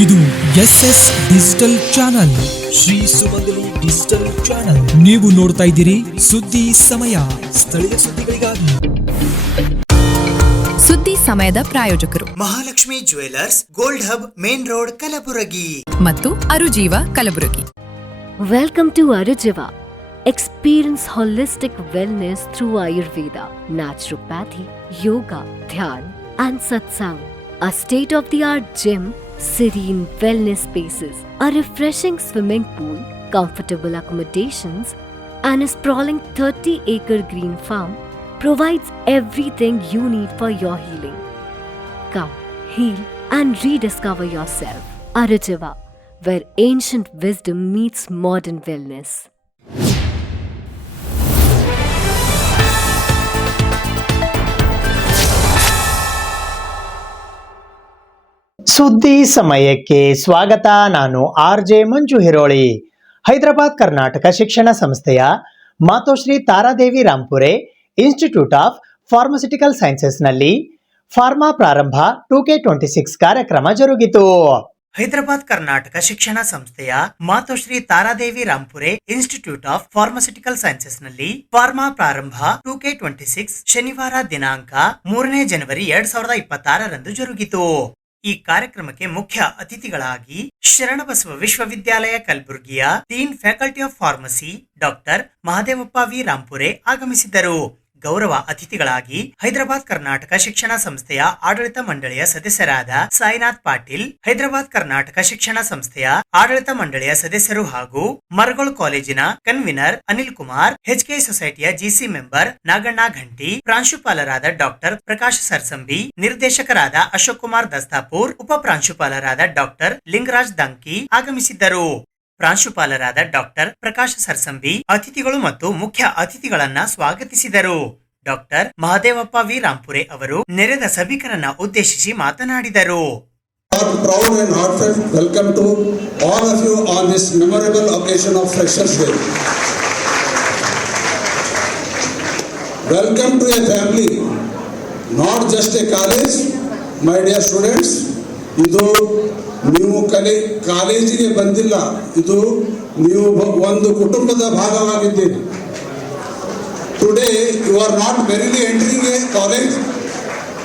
ಇದು SS digital channel, Shri ಸುಮಂಗಲಿ digital channel. ನೀವು ನೋಡ್ತಾ ಇದ್ದೀರಿ ಸುದ್ದಿ ಸಮಯ, ಸ್ಥಳೀಯ ಸುದ್ದಿಗಳಿಗಾಗಿ. ಸುದ್ದಿ ಸಮಯದ ಪ್ರಾಯೋಜಕರು Mahalakshmi jewellers, gold hub, main road, Kalaburagi ಮತ್ತು ಅರುಜೀವ Kalaburagi. Welcome to Arujiva. Experience holistic wellness through Ayurveda, naturopathy, yoga, dhyan, and satsang. A state-of-the-art gym, serene wellness spaces, a refreshing swimming pool, comfortable accommodations, and a sprawling 30-acre green farm provides everything you need for your healing. Come, heal, and rediscover yourself. Arujiva, where ancient wisdom meets modern wellness. ಸುದ್ದಿ ಸಮಯಕ್ಕೆ ಸ್ವಾಗತ. ನಾನು RJ ಮಂಜು ಹಿರೋಳಿ. ಹೈದರಾಬಾದ್ ಕರ್ನಾಟಕ ಶಿಕ್ಷಣ ಸಂಸ್ಥೆಯ Matoshri Taradevi Rampure institute of pharmaceutical ಸೈನ್ಸಸ್ನಲ್ಲಿ pharma Prarambh 2K26 ಕಾರ್ಯಕ್ರಮ ಜರುಗಿತು. ಹೈದರಾಬಾದ್ ಕರ್ನಾಟಕ ಶಿಕ್ಷಣ ಸಂಸ್ಥೆಯ Matoshri Taradevi Rampure institute of pharmaceutical sciences ನಲ್ಲಿ ಫಾರ್ಮಾ ಪ್ರಾರಂಭ 2K26 ಶನಿವಾರ ದಿನಾಂಕ 3ನೇ ಜನವರಿ 2026ರಂದು ಜರುಗಿತು. ಈ ಕಾರ್ಯಕ್ರಮಕ್ಕೆ ಮುಖ್ಯ ಅತಿಥಿಗಳಾಗಿ ಶರಣಬಸವ ವಿಶ್ವವಿದ್ಯಾಲಯ ಕಲಬುರಗಿಯ dean faculty of pharmacy doctor Mahadevappa V Rampure ಆಗಮಿಸಿದ್ದರು. ಗೌರವ ಅತಿಥಿಗಳಾಗಿ ಹೈದರಾಬಾದ್ ಕರ್ನಾಟಕ ಶಿಕ್ಷಣ ಸಂಸ್ಥೆಯ ಆಡಳಿತ ಮಂಡಳಿಯ ಸದಸ್ಯರಾದ ಸಾಯಿನಾಥ್ ಪಾಟೀಲ್, ಹೈದರಾಬಾದ್ ಕರ್ನಾಟಕ ಶಿಕ್ಷಣ ಸಂಸ್ಥೆಯ ಆಡಳಿತ ಮಂಡಳಿಯ ಸದಸ್ಯರು ಹಾಗೂ ಮರಗೋಳ್ ಕಾಲೇಜಿನ convener Anil Kumar, HK ಸೊಸೈಟಿಯ GC member Naganna Ghanti, ಪ್ರಾಂಶುಪಾಲರಾದ ಡಾಕ್ಟರ್ ಪ್ರಕಾಶ್ ಸರ್ಸಂಬಿ, ನಿರ್ದೇಶಕರಾದ ಅಶೋಕ್ ಕುಮಾರ್ ದಸ್ತಾಪುರ್, ಉಪ ಪ್ರಾಂಶುಪಾಲರಾದ ಡಾಕ್ಟರ್ ಲಿಂಗರಾಜ್ ದಂಕಿ ಆಗಮಿಸಿದ್ದರು. ಪ್ರಾಂಶುಪಾಲರಾದ ಡಾಕ್ಟರ್ ಪ್ರಕಾಶ್ ಸರ್ಸಂಬಿ ಅತಿಥಿಗಳು ಮತ್ತು ಮುಖ್ಯ ಅತಿಥಿಗಳನ್ನ ಸ್ವಾಗತಿಸಿದರು. ಡಾಕ್ಟರ್ ಮಹದೇವಪ್ಪ ವಿ ರಾಂಪುರೆ ಅವರು ನೆರೆದ ಸಭಿಕರನ್ನ ಉದ್ದೇಶಿಸಿ ಮಾತನಾಡಿದರು. Proud and heartfelt welcome to all of you on this memorable occasion of Freshers Day. Welcome to a family, not just a college, my dear students. ಇದು ನೀವು ಕಾಲೇಜಿಗೆ ಬಂದಿಲ್ಲ, ಇದು ನೀವು ಒಂದು ಕುಟುಂಬದ ಭಾಗವಾಗಿದ್ದೀರಿ. Today you are not verily entering a college,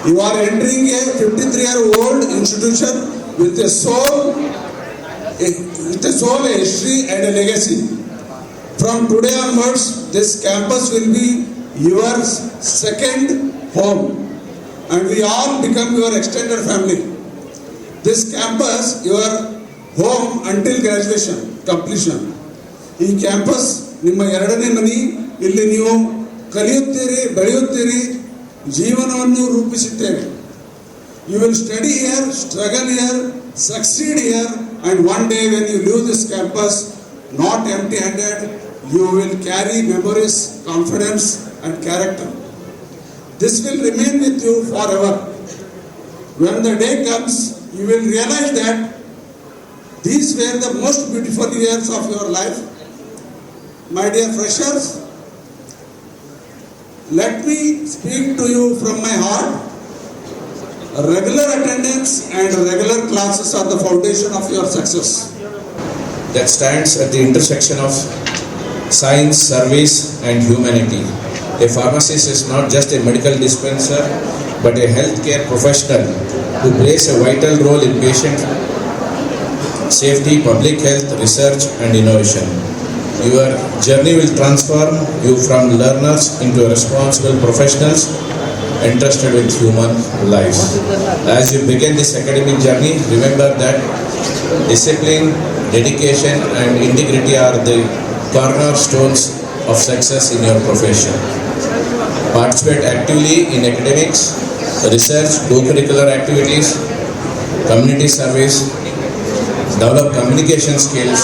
you are entering a 53-year-old institution with a soul, a history and a legacy. From today onwards, this campus will be your second home and we all become your extended family. This campus your home until graduation completion. ಈ campus ನಿಮ್ಮ ಎರಡನೇ ಮನೆ. ಇಲ್ಲಿ ನೀವು ಕಲಿಯುತ್ತೀರಿ, ಬೆಳೆಯುತ್ತೀರಿ, ಜೀವನವನ್ನು ರೂಪಿಸುತ್ತೇವೆ. You will study here, struggle here, succeed here, and one day when you leave this campus not empty-handed, you will carry memories, confidence and character. This will remain with you forever. When the day comes, you will realize that these were the most beautiful years of your life. My dear freshers, let me speak to you from my heart. Regular attendance and regular classes are the foundation of your success. That stands at the intersection of science, service and humanity. A pharmacist is not just a medical dispenser but a healthcare professional who plays a vital role in patient safety, public health, research and innovation. Your journey will transform you from learners into responsible professionals entrusted with human lives. As you begin this academic journey, remember that discipline, dedication and integrity are the cornerstones of success in your profession. Participate actively in academics, research, co-curricular activities, community service, develop communication skills,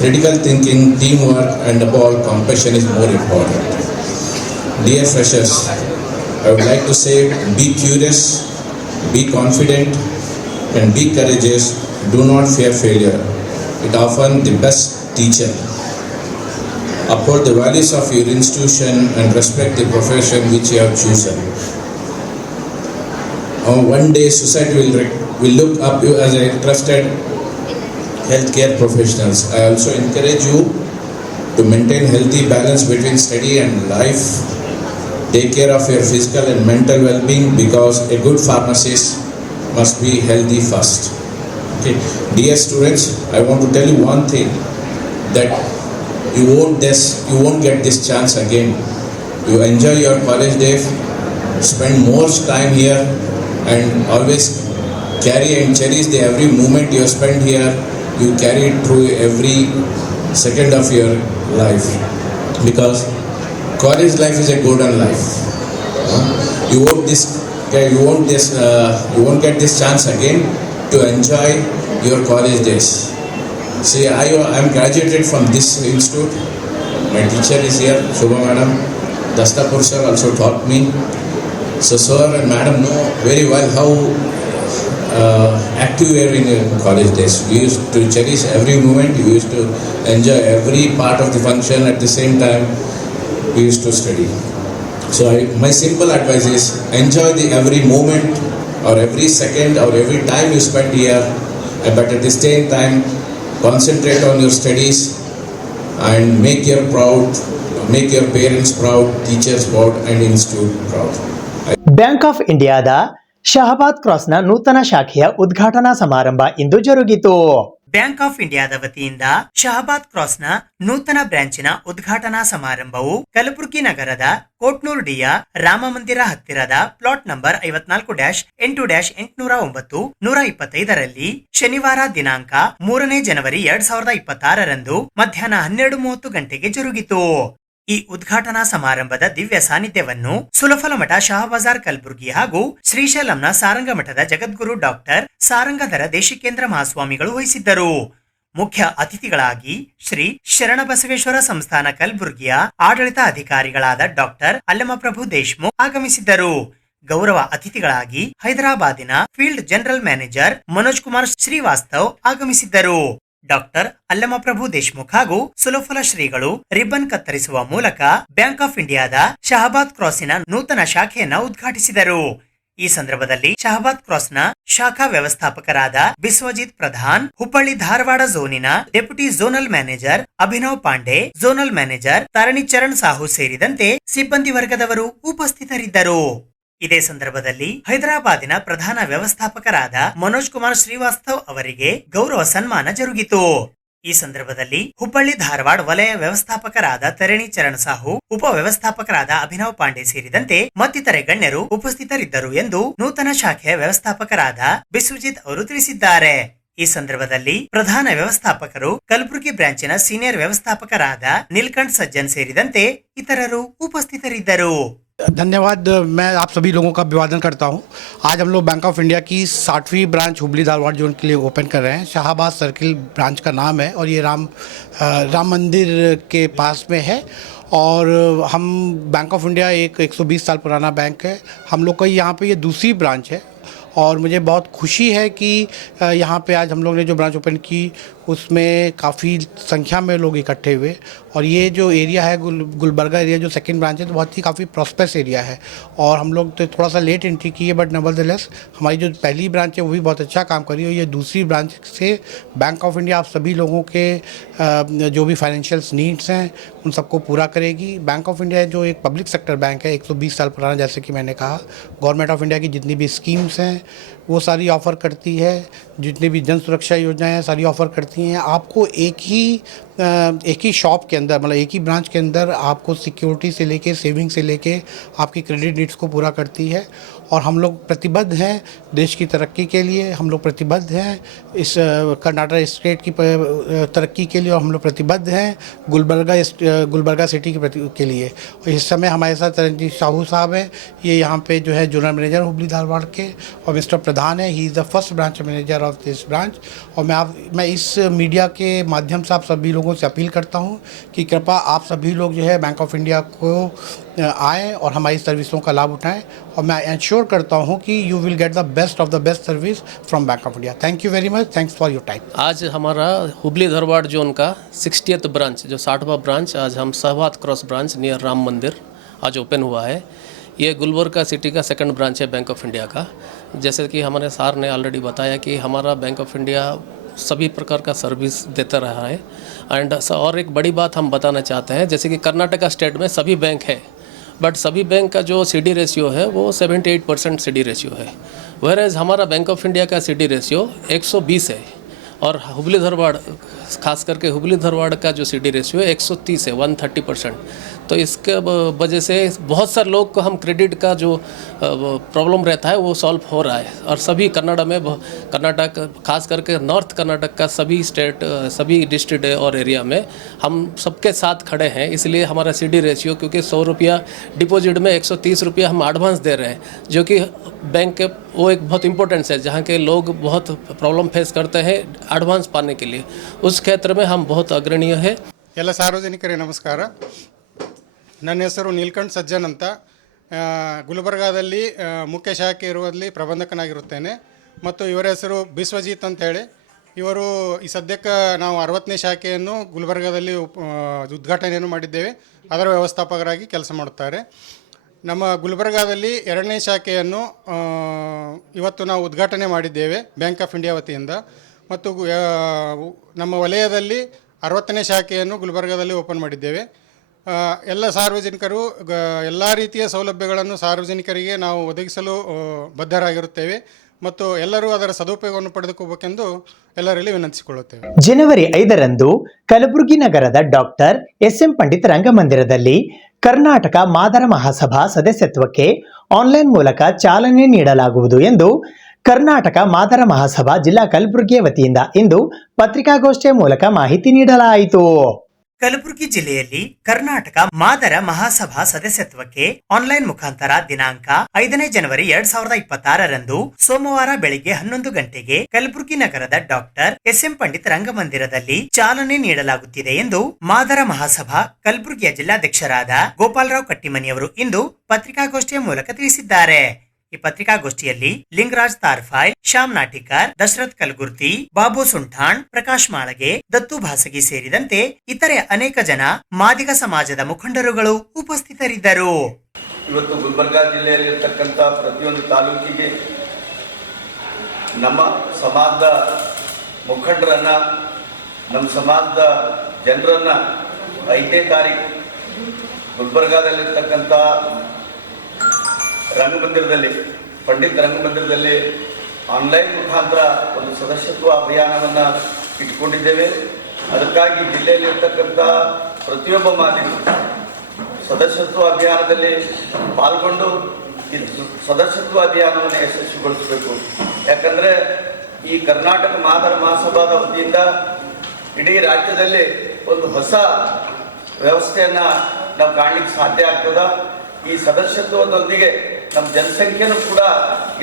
critical thinking, teamwork and above all, compassion is more important. Dear freshers, I would like to say be curious, be confident and be courageous. Do not fear failure. It often the best teacher. Uphold the values of your institution and respect the profession which you have chosen. One day society will look up you as a trusted healthcare professionals. I also encourage you to maintain healthy balance between study and life. Take care of your physical and mental well-being, because a good pharmacist must be healthy first. Okay. Dear students, I want to tell you one thing, that you won't get this chance again. You enjoy your college days, spend more time here, and always carry and cherish the every moment you spend here. You carry it through every second of your life, because college life is a golden life. You won't get this chance again to enjoy your college days. See, I am graduated from this institute. My teacher is here, Shobha Madam. Dastapur sir also taught me. So sir and madam know very well how active we are in college days. We used to cherish every moment. We used to enjoy every part of the function. At the same time, we used to study. So my simple advice is, enjoy the every moment or every second or every time you spend here, but at the same time concentrate on your studies and make your parents proud, teachers proud and institute proud. Bank of ಇಂಡಿಯಾದ ಶಹಬಾದ್ ಕ್ರಾಸ್ನ ನೂತನ ಶಾಖೆಯ ಉದ್ಘಾಟನಾ ಸಮಾರಂಭ ಇಂದು ಜರುಗಿತು. Bank of ಇಂಡಿಯಾದ ವತಿಯಿಂದ ಶಹಬಾದ್ ಕ್ರಾಸ್ನ ನೂತನ ಬ್ರಾಂಚಿನ ಉದ್ಘಾಟನಾ ಸಮಾರಂಭವು ಕಲಬುರಗಿ ನಗರದ ಕೋಟ್ನೂರ್ಡಿಯ ರಾಮ ಮಂದಿರ ಹತ್ತಿರದ ಪ್ಲಾಟ್ ನಂಬರ್ 54-8-809 125ರಲ್ಲಿ ಶನಿವಾರ ದಿನಾಂಕ 3ನೇ ಜನವರಿ 2026ರಂದು ಮಧ್ಯಾಹ್ನ 12:30 ಗಂಟೆಗೆ ಜರುಗಿತು. ಈ ಉದ್ಘಾಟನಾ ಸಮಾರಂಭದ ದಿವ್ಯ ಸಾನ್ನಿಧ್ಯವನ್ನು ಸುಲಫಲ ಮಠ ಶಹಬಾಜಾರ್ ಕಲಬುರ್ಗಿ ಹಾಗೂ ಶ್ರೀಶೈಲಂನ ಸಾರಂಗ ಮಠದ ಜಗದ್ಗುರು ಡಾಕ್ಟರ್ ಸಾರಂಗಧರ ದೇಶಿಕೇಂದ್ರ ಮಹಾಸ್ವಾಮಿಗಳು ವಹಿಸಿದ್ದರು. ಮುಖ್ಯ ಅತಿಥಿಗಳಾಗಿ ಶ್ರೀ ಶರಣಬಸವೇಶ್ವರ ಸಂಸ್ಥಾನ ಕಲಬುರ್ಗಿಯ ಆಡಳಿತ ಅಧಿಕಾರಿಗಳಾದ ಡಾಕ್ಟರ್ ಅಲ್ಲಮಪ್ರಭು ದೇಶ್ಮುಖ್ ಆಗಮಿಸಿದ್ದರು. ಗೌರವ ಅತಿಥಿಗಳಾಗಿ ಹೈದರಾಬಾದಿನ field general manager Manoj Kumar Srivastav ಆಗಮಿಸಿದ್ದರು. ಡಾಕ್ಟರ್ ಅಲ್ಲಮಪ್ರಭು ದೇಶ್ಮುಖ್ ಹಾಗೂ ಸುಲಫಲ ಶ್ರೀಗಳು ರಿಬ್ಬನ್ ಕತ್ತರಿಸುವ ಮೂಲಕ ಬ್ಯಾಂಕ್ ಆಫ್ ಇಂಡಿಯಾದ ಶಹಬಾದ್ ಕ್ರಾಸಿನ ನೂತನ ಶಾಖೆಯನ್ನ ಉದ್ಘಾಟಿಸಿದರು. ಈ ಸಂದರ್ಭದಲ್ಲಿ ಶಹಬಾದ್ ಕ್ರಾಸ್ನ ಶಾಖಾ ವ್ಯವಸ್ಥಾಪಕರಾದ ಬಿಸ್ವಜಿತ್ ಪ್ರಧಾನ್, ಹುಬ್ಬಳ್ಳಿ ಧಾರವಾಡ ಝೋನಿನ deputy zonal manager Abhinav Pandey, zonal manager Tarani Charan Sahu ಸೇರಿದಂತೆ ಸಿಬ್ಬಂದಿ ವರ್ಗದವರು ಉಪಸ್ಥಿತರಿದ್ದರು. ಇದೇ ಸಂದರ್ಭದಲ್ಲಿ ಹೈದರಾಬಾದಿನ ಪ್ರಧಾನ ವ್ಯವಸ್ಥಾಪಕರಾದ ಮನೋಜ್ ಕುಮಾರ್ ಶ್ರೀವಾಸ್ತವ್ ಅವರಿಗೆ ಗೌರವ ಸನ್ಮಾನ ಜರುಗಿತು. ಈ ಸಂದರ್ಭದಲ್ಲಿ ಹುಬ್ಬಳ್ಳಿ ಧಾರವಾಡ ವಲಯ ವ್ಯವಸ್ಥಾಪಕರಾದ ತರಣಿ ಚರಣ್ ಸಾಹು, ಉಪ ವ್ಯವಸ್ಥಾಪಕರಾದ ಅಭಿನವ್ ಪಾಂಡೆ ಸೇರಿದಂತೆ ಮತ್ತಿತರೆ ಗಣ್ಯರು ಉಪಸ್ಥಿತರಿದ್ದರು ಎಂದು ನೂತನ ಶಾಖೆಯ ವ್ಯವಸ್ಥಾಪಕರಾದ ಬಿಸ್ವಜಿತ್ ಅವರು ತಿಳಿಸಿದ್ದಾರೆ. ಈ ಸಂದರ್ಭದಲ್ಲಿ ಪ್ರಧಾನ ವ್ಯವಸ್ಥಾಪಕರು, ಕಲಬುರಗಿ ಬ್ರಾಂಚಿನ ಸೀನಿಯರ್ ವ್ಯವಸ್ಥಾಪಕರಾದ ನೀಲ್ಕಂಠ್ ಸಜ್ಜನ್ ಸೇರಿದಂತೆ ಇತರರು ಉಪಸ್ಥಿತರಿದ್ದರು. धन्यवाद। मैं आप सभी लोगों का अभिवादन करता हूं। आज हम लोग बैंक ऑफ इंडिया की 60वीं ब्रांच हुबली धारवाड़ जोन के लिए ओपन कर रहे हैं। शाहबाद सर्किल ब्रांच का नाम है और ये राम मंदिर के पास में है। और हम बैंक ऑफ इंडिया एक 120 साल पुराना बैंक है। हम लोग का यहाँ पे ये दूसरी ब्रांच है और मुझे बहुत खुशी है कि यहाँ पे आज हम लोग ने जो ब्रांच ओपन की उसमें काफ़ी संख्या में लोग इकट्ठे हुए। और ये जो एरिया है गुलबर्गा एरिया जो सेकंड ब्रांच है, तो बहुत ही काफ़ी प्रॉस्पेरस एरिया है। और हम लोग तो थोड़ा सा लेट एंट्री की है, बट नेवरदलेस हमारी जो पहली ब्रांच है वो भी बहुत अच्छा काम करी है। ये दूसरी ब्रांच से बैंक ऑफ इंडिया आप सभी लोगों के जो भी फाइनेंशियल नीड्स हैं उन सबको पूरा करेगी। बैंक ऑफ इंडिया जो एक पब्लिक सेक्टर बैंक है, 120 साल पुराना, जैसे कि मैंने कहा, गवर्नमेंट ऑफ इंडिया की जितनी भी स्कीम्स हैं वो सारी ऑफ़र करती है, जितनी भी जन सुरक्षा योजनाएं हैं सारी ऑफ़र करती हैं। आपको एक ही शॉप के अंदर, मतलब एक ही ब्रांच के अंदर आपको सिक्योरिटी से लेके सेविंग से लेके आपकी क्रेडिट नीड्स को पूरा करती है। और हम लोग प्रतिबद्ध हैं देश की तरक्की के लिए, हम लोग प्रतिबद्ध हैं इस कर्नाटक स्टेट की तरक्की के लिए, और हम लोग प्रतिबद्ध हैं गुलबर्गा सिटी के लिए। और इस समय हमारे साथ रणजीत साहू साहब हैं, ये यहाँ पे जो है जनरल मैनेजर हुबली धारवाड़ के, और मिस्टर प्रधान है, he is the first branch manager of this branch. और मैं इस मीडिया के माध्यम से आप सभी लोगों से अपील करता हूँ कि कृपया आप सभी लोग जो है बैंक ऑफ इंडिया को आएँ और हमारी सर्विसों का लाभ उठाएं। और मैं इंश्योर करता हूं कि you will get the best of the best service from bank of India. Thank you very much, thanks for your time. आज हमारा हुबली धारवाड़ जोन का 60th ब्रांच, जो 60वां ब्रांच, आज हम Shahbad cross branch near Ram मंदिर आज ओपन हुआ है। ये गुलबर्गा सिटी का सेकंड ब्रांच है बैंक ऑफ इंडिया का। जैसे कि हमारे सर ने ऑलरेडी बताया कि हमारा बैंक ऑफ इंडिया सभी प्रकार का सर्विस देता रहा है। एंड और एक बड़ी बात हम बताना चाहते हैं, जैसे कि कर्नाटका स्टेट में सभी बैंक है, बट सभी बैंक का जो CD रेशियो है वो 78% CD रेशियो है, वहेरेज हमारा बैंक ऑफ इंडिया का CD रेशियो 120 है, और हुबली धारवाड़ खास करके हुबली धारवाड़ का जो CD रेशियो है 130 है, 130%। तो इसके वजह से बहुत सारे लोग को हम क्रेडिट का जो प्रॉब्लम रहता है वो सॉल्व हो रहा है, और सभी कर्नाटक खास करके नॉर्थ कर्नाटक का सभी स्टेट, सभी डिस्ट्रिक्ट और एरिया में हम सबके साथ खड़े हैं। इसलिए हमारा CD रेशियो, क्योंकि 100 रुपया डिपॉजिट में 130 रुपया हम एडवांस दे रहे हैं, जो कि बैंक के वो एक बहुत इंपॉर्टेंस है, जहाँ के लोग बहुत प्रॉब्लम फेस करते हैं एडवांस पाने के लिए, उस क्षेत्र में हम बहुत अग्रणीय है। ಎಲ್ಲ ಸಾರ್ವಜನಿಕರಿಗೆ ನಮಸ್ಕಾರ. ನನ್ನ ಹೆಸರು ನೀಲ್ಕಂಠ್ ಸಜ್ಜನ್ ಅಂತ. ಗುಲ್ಬರ್ಗಾದಲ್ಲಿ ಮುಖ್ಯ ಶಾಖೆ ಇರುವಲ್ಲಿ ಪ್ರಬಂಧಕನಾಗಿರುತ್ತೇನೆ, ಮತ್ತು ಇವರ ಹೆಸರು ಬಿಸ್ವಜಿತ್ ಅಂತ ಹೇಳಿ. ಇವರು ಈ ಸದ್ಯಕ್ಕೆ ನಾವು 60ನೇ ಶಾಖೆಯನ್ನು ಗುಲ್ಬರ್ಗಾದಲ್ಲಿ ಉದ್ಘಾಟನೆಯನ್ನು ಮಾಡಿದ್ದೇವೆ, ಅದರ ವ್ಯವಸ್ಥಾಪಕರಾಗಿ ಕೆಲಸ ಮಾಡುತ್ತಾರೆ. ನಮ್ಮ ಗುಲ್ಬರ್ಗಾದಲ್ಲಿ 2ನೇ ಶಾಖೆಯನ್ನು ಇವತ್ತು ನಾವು ಉದ್ಘಾಟನೆ ಮಾಡಿದ್ದೇವೆ ಬ್ಯಾಂಕ್ ಆಫ್ ಇಂಡಿಯಾ ವತಿಯಿಂದ, ಮತ್ತು ನಮ್ಮ ವಲಯದಲ್ಲಿ 60ನೇ ಶಾಖೆಯನ್ನು ಗುಲ್ಬರ್ಗಾದಲ್ಲಿ ಓಪನ್ ಮಾಡಿದ್ದೇವೆ. ಎಲ್ಲ ಸಾರ್ವಜನಿಕರು ಎಲ್ಲ ರೀತಿಯ ಸೌಲಭ್ಯಗಳನ್ನು ಸಾರ್ವಜನಿಕರಿಗೆ ನಾವು ಒದಗಿಸಲು ಬದ್ಧರಾಗಿರುತ್ತೇವೆ, ಮತ್ತು ಎಲ್ಲರೂ ಅದರ ಸದುಪಯೋಗವನ್ನು ಪಡೆದುಕೋಬೇಕೆಂದು ಎಲ್ಲರಲ್ಲಿ ವಿನಂತಿಸಿಕೊಳ್ಳುತ್ತೇವೆ. ಜನವರಿ 5ರಂದು ಕಲಬುರಗಿ ನಗರದ ಡಾಕ್ಟರ್ SM ಪಂಡಿತ್ ರಂಗಮಂದಿರದಲ್ಲಿ ಕರ್ನಾಟಕ ಮಾದರ ಮಹಾಸಭಾ ಸದಸ್ಯತ್ವಕ್ಕೆ ಆನ್ಲೈನ್ ಮೂಲಕ ಚಾಲನೆ ನೀಡಲಾಗುವುದು ಎಂದು ಕರ್ನಾಟಕ ಮಾದರ ಮಹಾಸಭಾ ಜಿಲ್ಲಾ ಕಲಬುರಗಿಯ ವತಿಯಿಂದ ಇಂದು ಪತ್ರಿಕಾಗೋಷ್ಠಿಯ ಮೂಲಕ ಮಾಹಿತಿ ನೀಡಲಾಯಿತು. ಕಲಬುರಗಿ ಜಿಲ್ಲೆಯಲ್ಲಿ ಕರ್ನಾಟಕ ಮಾದರ ಮಹಾಸಭಾ ಸದಸ್ಯತ್ವಕ್ಕೆ ಆನ್ಲೈನ್ ಮುಖಾಂತರ ದಿನಾಂಕ 5ನೇ ಜನವರಿ 2026ರಂದು ಸೋಮವಾರ ಬೆಳಿಗ್ಗೆ 11 ಗಂಟೆಗೆ ಕಲಬುರಗಿ ನಗರದ ಡಾಕ್ಟರ್ SM ಪಂಡಿತ್ ರಂಗಮಂದಿರದಲ್ಲಿ ಚಾಲನೆ ನೀಡಲಾಗುತ್ತಿದೆ ಎಂದು ಮಾದರ ಮಹಾಸಭಾ ಕಲಬುರಗಿಯ ಜಿಲ್ಲಾಧ್ಯಕ್ಷರಾದ ಗೋಪಾಲರಾವ್ ಕಟ್ಟಿಮನಿಯವರು ಇಂದು ಪತ್ರಿಕಾಗೋಷ್ಠಿಯ ಮೂಲಕ ತಿಳಿಸಿದ್ದಾರೆ. ಈ ಪತ್ರಿಕಾಗೋಷ್ಠಿಯಲ್ಲಿ ಲಿಂಗರಾಜ್ ತಾರ್ಫಾಯ್, ಶ್ಯಾಮ್ ನಾಟಿಕರ್, ದಶರಥ್ ಕಲ್ಗುರ್ತಿ, ಬಾಬು ಸುಂಠಾಣ್, ಪ್ರಕಾಶ್ ಮಾಳಗೆ, ದತ್ತು ಭಾಸಗಿ ಸೇರಿದಂತೆ ಇತರೆ ಅನೇಕ ಜನ ಮಾದಿಗ ಸಮಾಜದ ಮುಖಂಡರುಗಳು ಉಪಸ್ಥಿತರಿದ್ದರು. ಇವತ್ತು ಗುಲ್ಬರ್ಗಾ ಜಿಲ್ಲೆಯಲ್ಲಿರ್ತಕ್ಕಂಥ ಪ್ರತಿಯೊಂದು ತಾಲೂಕಿಗೆ ನಮ್ಮ ಸಮಾಜದ ಮುಖಂಡರನ್ನ, ನಮ್ಮ ಸಮಾಜದ ಜನರನ್ನ 5ನೇ ತಾರೀಕು ಗುಲ್ಬರ್ಗಾದಲ್ಲಿರ್ತಕ್ಕಂಥ ರಂಗಮಂದಿರದಲ್ಲಿ, ಪಂಡಿತ್ ರಂಗಮಂದಿರದಲ್ಲಿ ಆನ್ಲೈನ್ ಮುಖಾಂತರ ಒಂದು ಸದಸ್ಯತ್ವ ಅಭಿಯಾನವನ್ನು ಇಟ್ಕೊಂಡಿದ್ದೇವೆ. ಅದಕ್ಕಾಗಿ ಜಿಲ್ಲೆಯಲ್ಲಿರ್ತಕ್ಕಂಥ ಪ್ರತಿಯೊಬ್ಬ ಮಾದಿಗರು ಸದಸ್ಯತ್ವ ಅಭಿಯಾನದಲ್ಲಿ ಪಾಲ್ಗೊಂಡು ಈ ಸದಸ್ಯತ್ವ ಅಭಿಯಾನವನ್ನು ಯಶಸ್ವಿಗೊಳಿಸಬೇಕು. ಯಾಕಂದರೆ ಈ ಕರ್ನಾಟಕ ಮಾದರ ಮಹಾಸಭಾದ ವತಿಯಿಂದ ಇಡೀ ರಾಜ್ಯದಲ್ಲಿ ಒಂದು ಹೊಸ ವ್ಯವಸ್ಥೆಯನ್ನು ನಾವು ಕಾಣಲಿಕ್ಕೆ ಸಾಧ್ಯ ಆಗ್ತದ. ಈ ಸದಸ್ಯತ್ವದೊಂದಿಗೆ ನಮ್ಮ ಜನಸಂಖ್ಯೆನೂ ಕೂಡ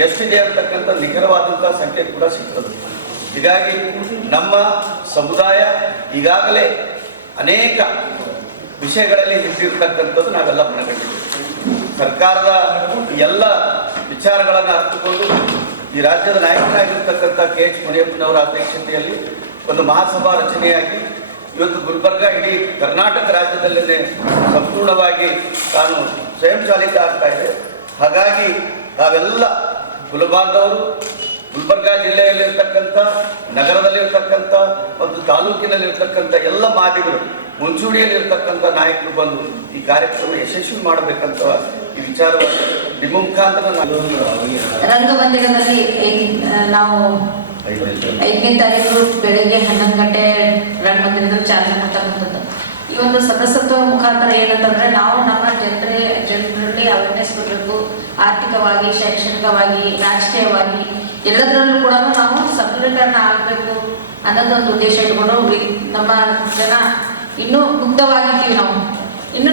ಎಷ್ಟಿದೆ ಅಂತಕ್ಕಂಥ ನಿಖರವಾದಂಥ ಸಂಖ್ಯೆ ಕೂಡ ಸಿಗ್ತದೆ. ಹೀಗಾಗಿ ನಮ್ಮ ಸಮುದಾಯ ಈಗಾಗಲೇ ಅನೇಕ ವಿಷಯಗಳಲ್ಲಿ ಹಿಂದಿರ್ತಕ್ಕಂಥದ್ದು ನಾವೆಲ್ಲ ಮನಗಂಡಿದ್ದೇವೆ. ಸರ್ಕಾರದ ಎಲ್ಲ ವಿಚಾರಗಳನ್ನು ಅರ್ಥಕೊಂಡು ಈ ರಾಜ್ಯದ ನಾಯಕರಾಗಿರ್ತಕ್ಕಂಥ KH ಮುನಿಯಪ್ಪನವರ ಅಧ್ಯಕ್ಷತೆಯಲ್ಲಿ ಒಂದು ಮಹಾಸಭಾ ರಚನೆಯಾಗಿ ಇವತ್ತು ಗುಲ್ಬರ್ಗ ಇಡೀ ಕರ್ನಾಟಕ ರಾಜ್ಯದಲ್ಲೇ ಸಂಪೂರ್ಣವಾಗಿ ತಾನು ಸ್ವಯಂ ಚಾಲಿತ ಆಗ್ತಾ ಇದೆ. ಹಾಗಾಗಿ ನಾವೆಲ್ಲ ಕುಲಬಾಂಧವರು ಗುಲ್ಬರ್ಗಾ ಜಿಲ್ಲೆಯಲ್ಲಿರ್ತಕ್ಕಂಥ, ನಗರದಲ್ಲಿರ್ತಕ್ಕಂಥ ಮತ್ತು ತಾಲೂಕಿನಲ್ಲಿರ್ತಕ್ಕಂಥ ಎಲ್ಲ ಮಾದಿಗರು, ಮುಂಚೂಣಿಯಲ್ಲಿರ್ತಕ್ಕಂಥ ನಾಯಕರು ಬಂದು ಈ ಕಾರ್ಯಕ್ರಮ ಯಶಸ್ವಿ ಮಾಡಬೇಕಂತ ಈ ವಿಚಾರವಾಗಿ ನಿಮ್ಮ ಮುಖಾಂತರ ರಂಗಮಂದಿರದಲ್ಲಿ ನಾವು 5ನೇ ತಾರೀಕು ಬೆಳಗ್ಗೆ 11 ಗಂಟೆ ರಂಗಮಂದಿರದಲ್ಲಿ ಚಾಲನೆ ಮಾಡ್ತಕ್ಕಂಥದ್ದು. ಈ ಒಂದು ಸದಸ್ಯತ್ವ ಮುಖಾಂತರ ಏನಂತಂದ್ರೆ ನಾವು ನಮ್ಮ ಜನರಲ್ಲಿ ಅವೇರ್ನೆಸ್ ಕೊಡಬೇಕು. ಆರ್ಥಿಕವಾಗಿ, ಶೈಕ್ಷಣಿಕವಾಗಿ, ರಾಜಕೀಯವಾಗಿ ಎಲ್ಲದರಲ್ಲೂ ಕೂಡ ನಾವು ಸಬಲೀಕರಣ ಆಗಬೇಕು ಅನ್ನೋದೊಂದು ಉದ್ದೇಶ ಇಟ್ಕೊಂಡು ನಮ್ಮ ಜನ ಇನ್ನೂ ಮುಕ್ತವಾಗಿರ್ತೀವಿ.